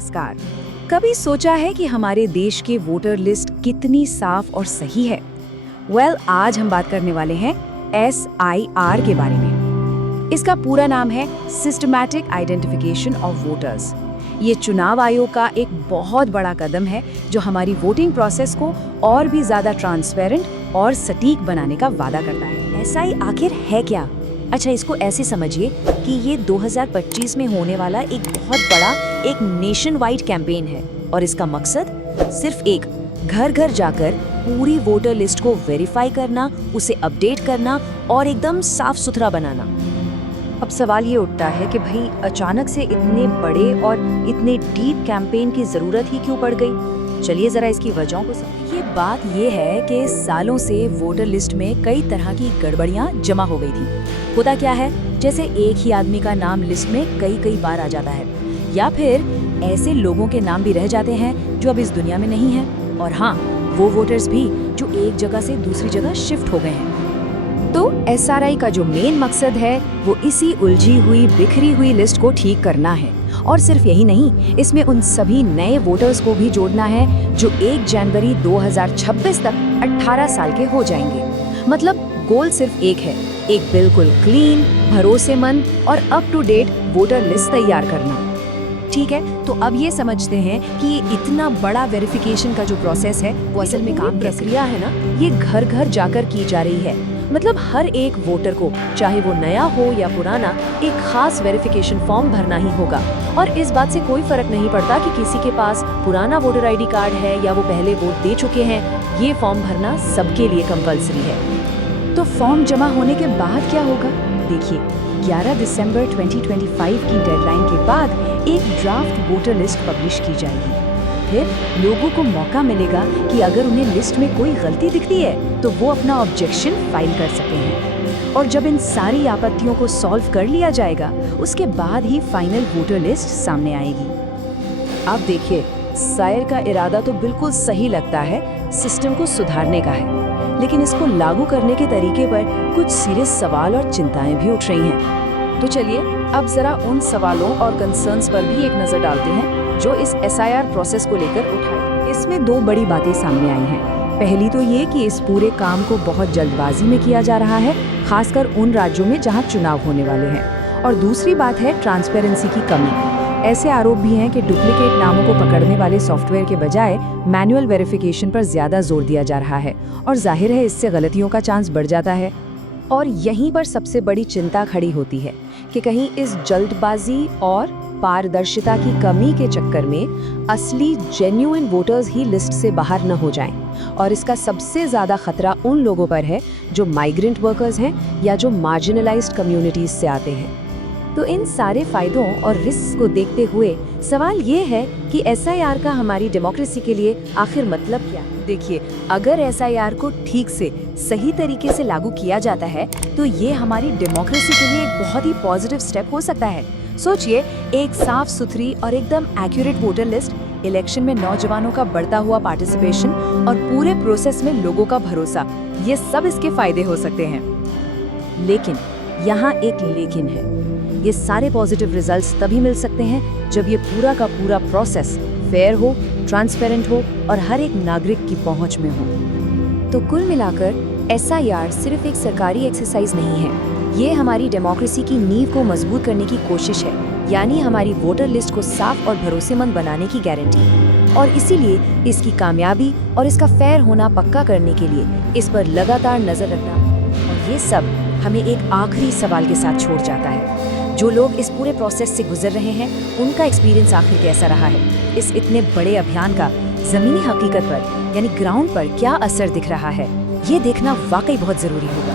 नमस्कार। कभी सोचा है कि हमारे देश की वोटर लिस्ट कितनी साफ और सही है? आज हम बात करने वाले हैं SIR के बारे में। इसका पूरा नाम है सिस्टमैटिक आइडेंटिफिकेशन ऑफ वोटर्स। ये चुनाव आयोग का एक बहुत बड़ा कदम है जो हमारी वोटिंग प्रोसेस को और भी ज्यादा ट्रांसपेरेंट और सटीक बनाने का वादा करता है। SI आखिर है क्या? अच्छा, इसको ऐसे समझिए कि ये 2025 में होने वाला एक बहुत बड़ा एक नेशन वाइड कैंपेन है और इसका मकसद सिर्फ एक, घर घर जाकर पूरी वोटर लिस्ट को वेरीफाई करना, उसे अपडेट करना और एकदम साफ सुथरा बनाना। अब सवाल ये उठता है कि भाई अचानक से इतने बड़े और इतने डीप कैंपेन की जरूरत ही क्यों पड़ गई? चलिए जरा इसकी वजहों को समझें। ये बात ये है कि सालों से वोटर लिस्ट में कई तरह की गड़बड़ियां जमा हो गई थी। होता क्या है, जैसे एक ही आदमी का नाम लिस्ट में कई बार आ जाता है, या फिर ऐसे लोगों के नाम भी रह जाते हैं जो अब इस दुनिया में नहीं हैं, और हाँ, वो वोटर्स भी जो एक जगह से दूसरी जगह शिफ्ट हो गए हैं। तो SRI का जो मेन मकसद है वो इसी उलझी हुई बिखरी हुई लिस्ट को ठीक करना है। और सिर्फ यही नहीं, इसमें उन सभी नए वोटर्स को भी जोड़ना है जो 1 जनवरी 2026 तक 18 साल के हो जाएंगे। मतलब गोल सिर्फ एक है, एक बिल्कुल क्लीन, भरोसेमंद और up to date voter list तैयार करना। ठीक है, तो अब ये समझते हैं कि इतना बड़ा वेरिफिकेशन का जो प्रोसेस है वो असल में काम प्रक्रिया है ना, ये घर घर जाकर की जा रही है। मतलब हर एक वोटर को, चाहे वो नया हो या पुराना, एक खास वेरिफिकेशन फॉर्म भरना ही होगा। और इस बात से कोई फर्क नहीं पड़ता कि किसी के पास पुराना वोटर ID कार्ड है या वो पहले वोट दे चुके हैं, ये फॉर्म भरना सबके लिए कंपलसरी है। तो फॉर्म जमा होने के बाद क्या होगा? देखिए, 11 दिसंबर 2025 की डेडलाइन के बाद एक ड्राफ्ट वोटर लिस्ट पब्लिश की जाएगी। फिर लोगों को मौका मिलेगा कि अगर उन्हें लिस्ट में कोई गलती दिखती है तो वो अपना ऑब्जेक्शन फाइल कर सकते हैं। और जब इन सारी आपत्तियों को सॉल्व कर लिया जाएगा, उसके बाद ही फाइनल वोटर लिस्ट सामने आएगी। अब देखिए, सायर का इरादा तो बिल्कुल सही लगता है, सिस्टम को सुधारने का है, लेकिन इसको लागू करने के तरीके पर कुछ सीरियस सवाल और चिंताएं भी उठ रही हैं। तो चलिए अब जरा उन सवालों और कंसर्न्स पर भी एक नजर डालते हैं जो इस SIR प्रोसेस को लेकर उठाई। इसमें 2 बड़ी बातें सामने आई हैं। पहली तो ये कि इस पूरे काम को बहुत जल्दबाजी में किया जा रहा है, खासकर उन राज्यों में जहां चुनाव होने वाले हैं। और दूसरी बात है ट्रांसपेरेंसी की कमी। ऐसे आरोप भी हैं कि डुप्लीकेट नामों को पकड़ने वाले सॉफ्टवेयर के बजाय मैनुअल वेरिफिकेशन पर ज्यादा जोर दिया जा रहा है, और जाहिर है इससे गलतियों का चांस बढ़ जाता है। और यहीं पर सबसे बड़ी चिंता खड़ी होती है कि कहीं इस जल्दबाजी और पारदर्शिता की कमी के चक्कर में असली जेन्युइन वोटर्स ही लिस्ट से बाहर न हो जाएं। और इसका सबसे ज्यादा खतरा उन लोगों पर है जो माइग्रेंट वर्कर्स हैं या जो मार्जिनलाइज्ड कम्युनिटीज से आते हैं। तो इन सारे फायदों और रिस्क को देखते हुए सवाल ये है कि SIR का हमारी डेमोक्रेसी के लिए आखिर मतलब क्या है? देखिए, अगर SIR को ठीक से सही तरीके से लागू किया जाता है तो ये हमारी डेमोक्रेसी के लिए एक बहुत ही पॉजिटिव स्टेप हो सकता है। सोचिए, एक साफ सुथरी और एकदम एक्यूरेट वोटर लिस्ट, इलेक्शन में नौजवानों का बढ़ता हुआ पार्टिसिपेशन और पूरे प्रोसेस में लोगों का भरोसा, ये सब इसके फायदे हो सकते हैं। लेकिन यहाँ एक लेकिन है, ये सारे पॉजिटिव रिजल्ट्स तभी मिल सकते हैं जब ये पूरा का पूरा प्रोसेस फेयर हो, ट्रांसपेरेंट हो और हर एक नागरिक की पहुंच में हो। तो कुल मिलाकर SIR सिर्फ एक सरकारी एक्सरसाइज नहीं है, ये हमारी डेमोक्रेसी की नींव को मजबूत करने की कोशिश है, यानी हमारी वोटर लिस्ट को साफ और भरोसेमंद बनाने की गारंटी। और इसीलिए इसकी कामयाबी और इसका फेयर होना पक्का करने के लिए इस पर लगातार नजर रखना। और ये सब हमें एक आखिरी सवाल के साथ छोड़ जाता है, जो लोग इस पूरे प्रोसेस से गुजर रहे हैं उनका एक्सपीरियंस आखिर कैसा रहा है? इस इतने बड़े अभियान का जमीनी हकीकत पर यानी ग्राउंड पर क्या असर दिख रहा है? ये देखना वाकई बहुत जरूरी होगा।